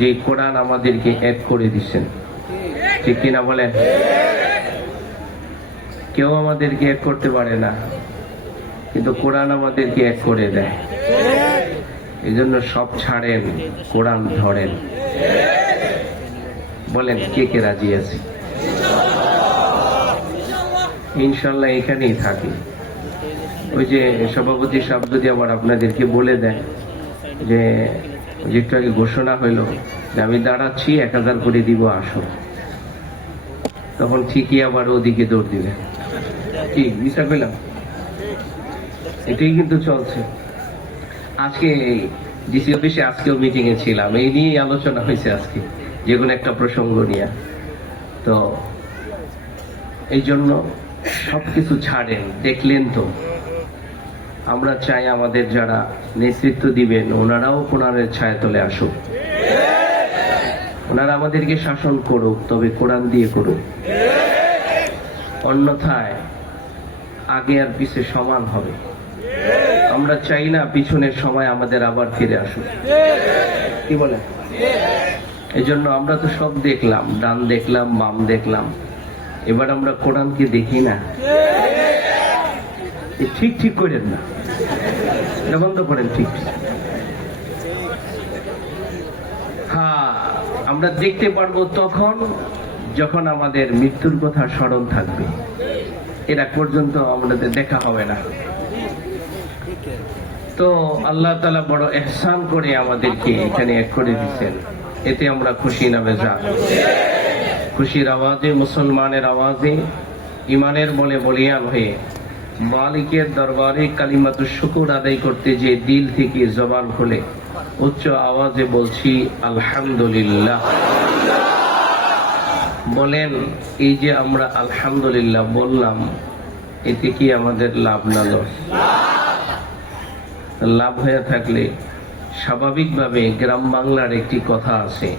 যে কোরআন আমাদেরকে এক করে দিচ্ছেন। ঠিক কিনা বলেন? কেউ আমাদেরকে এক করতে পারে না, কিন্তু কোরআন আমাদেরকে এক করে দেয়। এই জন্য সব ছাড়েন, কোরআন ধরেন। বলেন, কে কে রাজি আছে? ইনশাল্লাহ এখানেই থাকি। ওই যে সভাপতি সাহেব যদি আবার আপনাদেরকে বলে দেয় যে যে একটু আগে ঘোষণা হইল যে আমি দাঁড়াচ্ছি, এক হাজার করে দিব, আসো। তখন ঠিকই আবার ওদিকে দৌড় দিবে কি, মিশা পেলাম এটাই কিন্তু চলছে। আজকে ডিসি অফিসে আজকেও মিটিং এ ছিলাম। এই নিয়েই আলোচনা হয়েছে আজকে, যে কোনো একটা প্রসঙ্গ নিয়ে। তো এই জন্য সবকিছু ছাড়েন, দেখলেন তো। আমরা চাই আমাদের যারা নেতৃত্ব দিবেন, ওনারাও কোরআনের ছায়া তলে আসুক। ওনারা আমাদেরকে শাসন করুক, তবে কোরআন দিয়ে করুক। অন্যথায় আগে আর পিছে সমান হবে। আমরা চাই না পিছনের সময় আমাদের আবার ফিরে আসুক। কি বলে? এই জন্য আমরা তো সব দেখলাম, ডান দেখলাম, বাম দেখলাম। এবার আমরা কোরআনকে দেখি না? ঠিক ঠিক করেন না। এটা বন্ধ করেন ঠিক। হ্যাঁ আমরা দেখতে পারব তখন যখন আমাদের মৃত্যুর কথা স্মরণ থাকবে। এরা পর্যন্ত আমাদের দেখা হবে না। তো আল্লাহ তালা বড় এহসান করে আমাদেরকে এখানে এক করে দিচ্ছেন এতে আমরা খুশি না বেজা। খুশির আওয়াজে, মুসলমানের আওয়াজে ইমানের বলে বলিয়ান হয়ে মালিকের দরবারে কালিমাতু শুকুর আদায় করতে যে দিল থেকে জবান খুলে, উচ্চ আওয়াজে বলছি, আলহামদুলিল্লাহ। বলেন, এই যে আমরা আলহামদুলিল্লাহ বললাম, এতে কি আমাদের লাভ না লাভ হয়ে থাকলে স্বাভাবিকভাবে গ্রাম বাংলার একটি কথা আছে,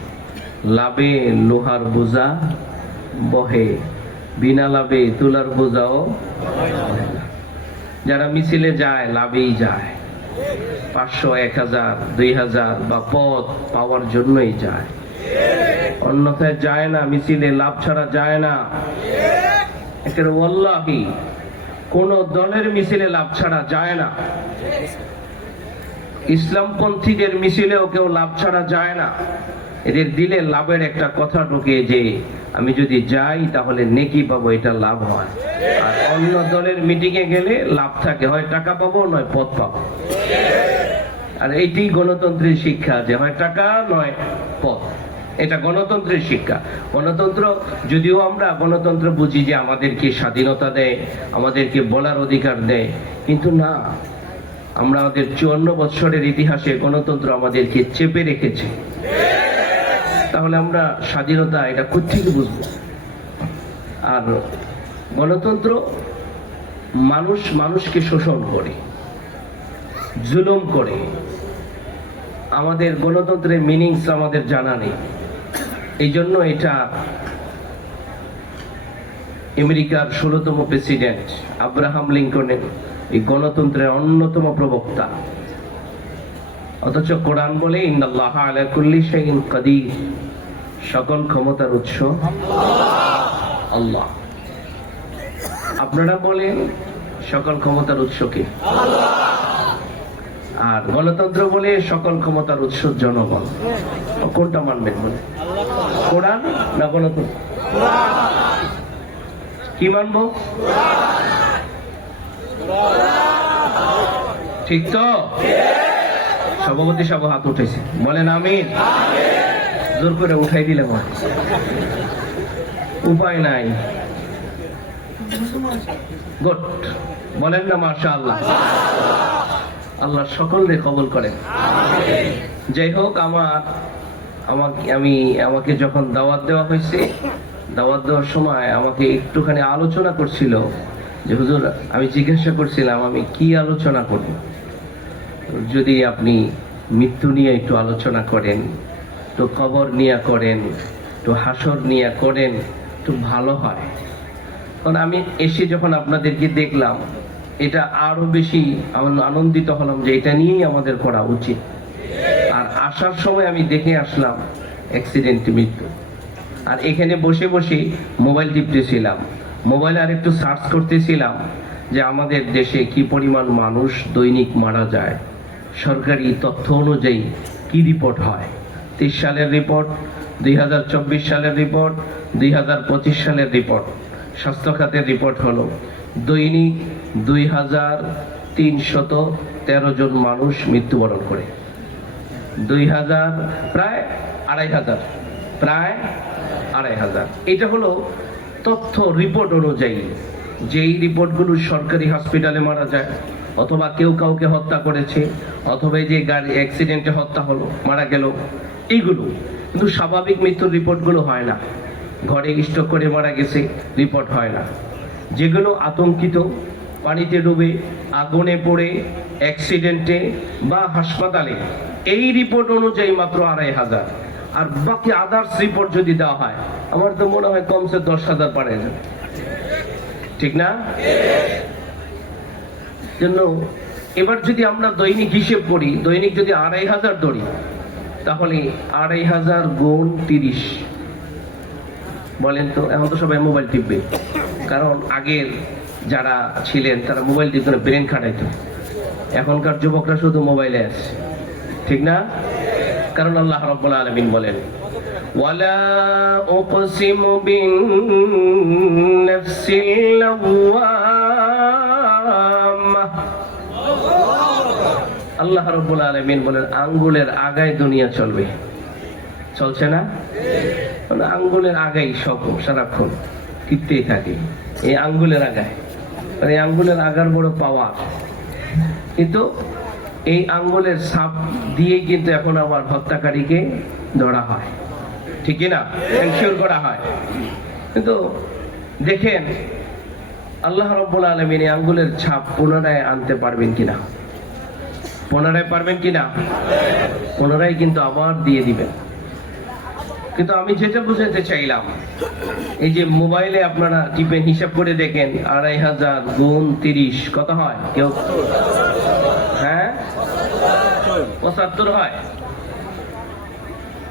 লাভে লোহার বোঝা বহে বিনা লাভে তুলার বোঝাও। যারা মিছিলে যায়, লাভেই যায়। পাঁচশো, এক হাজার, দুই হাজার বা পদ পাওয়ার জন্যই যায়। অন্যথায় যায় না, মিছিলে লাভ ছাড়া যায় না। একেবারে কোন দলের মিছিলে লাভ ছাড়া যায় না। ইসলামপন্থীদের মিছিলেও কেউ লাভ ছাড়া যায় না। এদের দিলে লাভের একটা কথা ঢুকে যে, আমি যদি যাই তাহলে নেকি পাবো, এটা লাভ হয়। আর অন্য দলের মিটিং এ গেলে লাভ থাকে, হয় টাকা পাবো, নয় পদ পাবো। আর এইটি গণতন্ত্রের শিক্ষা যে, হয় টাকা, নয় পদ। এটা গণতন্ত্রের শিক্ষা। গণতন্ত্র, যদিও আমরা গণতন্ত্র বুঝি যে আমাদেরকে স্বাধীনতা দেয়, আমাদেরকে বলার অধিকার দেয়, কিন্তু না। আমরা আমাদের চুয়ান্ন বৎসরের ইতিহাসে গণতন্ত্র আমাদেরকে চেপে রেখেছে। তাহলে আমরা স্বাধীনতা এটা কোথেকে বুঝব? আর গণতন্ত্র মানুষ মানুষকে শোষণ করে, জুলুম করে। আমাদের গণতন্ত্রের মিনিংস আমাদের জানা নেই। এই জন্য এটা আমেরিকার ষোলতম প্রেসিডেন্ট আব্রাহাম লিঙ্কনের এই গণতন্ত্রের অন্যতম প্রবক্তা। অথচ কোরআন বলে, ইন্নাল্লাহ আলা কুল্লি কাদির। সকল ক্ষমতার উৎস আল্লাহ। আপনারা বলেন, সকল ক্ষমতার উৎস কে? আর গণতন্ত্র বলে, সকল ক্ষমতার উৎস জনগণ। কোনটা মানবেন বলে কোরআন না গণতন্ত্র? কি মানব? ঠিক তো? সভাপতি সব হাত উঠেছে। বলেন আমিন। জোর করে উঠাই দিলে উপায় নাই। গুড। বলেন না মার্শা আল্লাহ আল্লাহ সকলকে কবল করেন। যাই হোক, আমার আমাকে আমি, আমাকে যখন দাওয়াত দেওয়া হয়েছে, দাওয়াত দেওয়ার সময় আমাকে একটুখানি আলোচনা করছিল যে, হুজুর, আমি জিজ্ঞাসা করছিলাম, আমি কি আলোচনা করব? যদি আপনি মৃত্যু নিয়ে একটু আলোচনা করেন, তো কবর নিয়ে করেন, তো হাসর নিয়ে করেন, তো ভালো হয়। কারণ আমি এসে যখন আপনাদেরকে দেখলাম, এটা আরও বেশি আনন্দিত হলাম যে এটা নিয়েই আমাদের করা উচিত। আর আসার সময় আমি দেখে আসলাম অ্যাক্সিডেন্ট মৃত্যু। আর এখানে বসে বসে মোবাইল টিপতেছিলাম। মোবাইলে আর একটু সার্চ করতেছিলাম যে আমাদের দেশে কি পরিমাণ মানুষ দৈনিক মারা যায়। সরকারি তথ্য অনুযায়ী কি রিপোর্ট হয়? তেইশ সালের রিপোর্ট, দুই হাজার চব্বিশ সালের রিপোর্ট, দুই হাজার পঁচিশ সালের রিপোর্ট। স্বাস্থ্য খাতের রিপোর্ট হলো, দৈনিক দুই হাজার তিনশত তেরো জন মানুষ মৃত্যুবরণ করে। দুই হাজার, প্রায় আড়াই হাজার। প্রায় আড়াই হাজার। এটা হলো তথ্য রিপোর্ট অনুযায়ী যেই রিপোর্টগুলো সরকারি হসপিটালে মারা যায়, অথবা কেউ কাউকে হত্যা করেছে, অথবা যে গাড়ি অ্যাক্সিডেন্টে হত্যা হলো, মারা গেল, এইগুলো। কিন্তু স্বাভাবিক মৃত্যুর রিপোর্টগুলো হয় না। ঘরে স্টক করে মারা গেছে, রিপোর্ট হয় না। যেগুলো আতঙ্কিত, পানিতে ডুবে, আগুনে পড়ে অ্যাক্সিডেন্টে বা হাসপাতালে, এই রিপোর্ট অনুযায়ী মাত্র আড়াই হাজার। আর বাকি আদার্স রিপোর্ট যদি দেওয়া হয়, আমার তো মনে হয় কমসে দশ হাজার পারে যাবে। ঠিক না? জন্য এবার যদি আমরা দৈনিক হিসেব করি, দৈনিক যদি আড়াই হাজার ধরি, তাহলে আড়াই হাজার গুণ তিরিশ। বলেন তো, এখন তো সবাই মোবাইল টিপবে। কারণ আগের যারা ছিলেন, তারা মোবাইল টিপতে ব্রেন খাটাইতো। এখনকার যুবকরা শুধু মোবাইলে আছে। ঠিক না? কারণ আল্লাহ রাব্বুল আলামিন বলেন, ওয়ালা উকসিমু আল্লাহ আলামিন বলেন, আঙ্গুলের আগায় দুনিয়া চলবে। চলছে না? মানে আঙ্গুলের আগাই সব, সারাক্ষণ টিপতেই থাকে। এই আঙ্গুলের আগায়। এই আঙ্গুলের আগার বড় পাওয়া কিন্তু এই আঙ্গুলের সাপ দিয়ে কিন্তু এখন আবার হত্যাকারীকে ধরা হয়। ঠিক না? এনশিওর করা হয়। কিন্তু দেখেন, আল্লাহ রব্বুল আলমিন এই আঙ্গুলের ছাপ পুনরায় আনতে পারবেন কিনা? পুনরায় পারবেন কিনা? পুনরায় কিন্তু আবার দিয়ে দিবেন। কিন্তু আমি যেটা বুঝাতে চাইলাম, এই যে মোবাইলে আপনারা টিপেন হিসাব করে দেখেন, আড়াই হাজার গুণ তিরিশ, কত হয়? কেউ? হ্যাঁ? পঁচাত্তর হয়।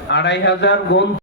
আড়াই হাজার গুণ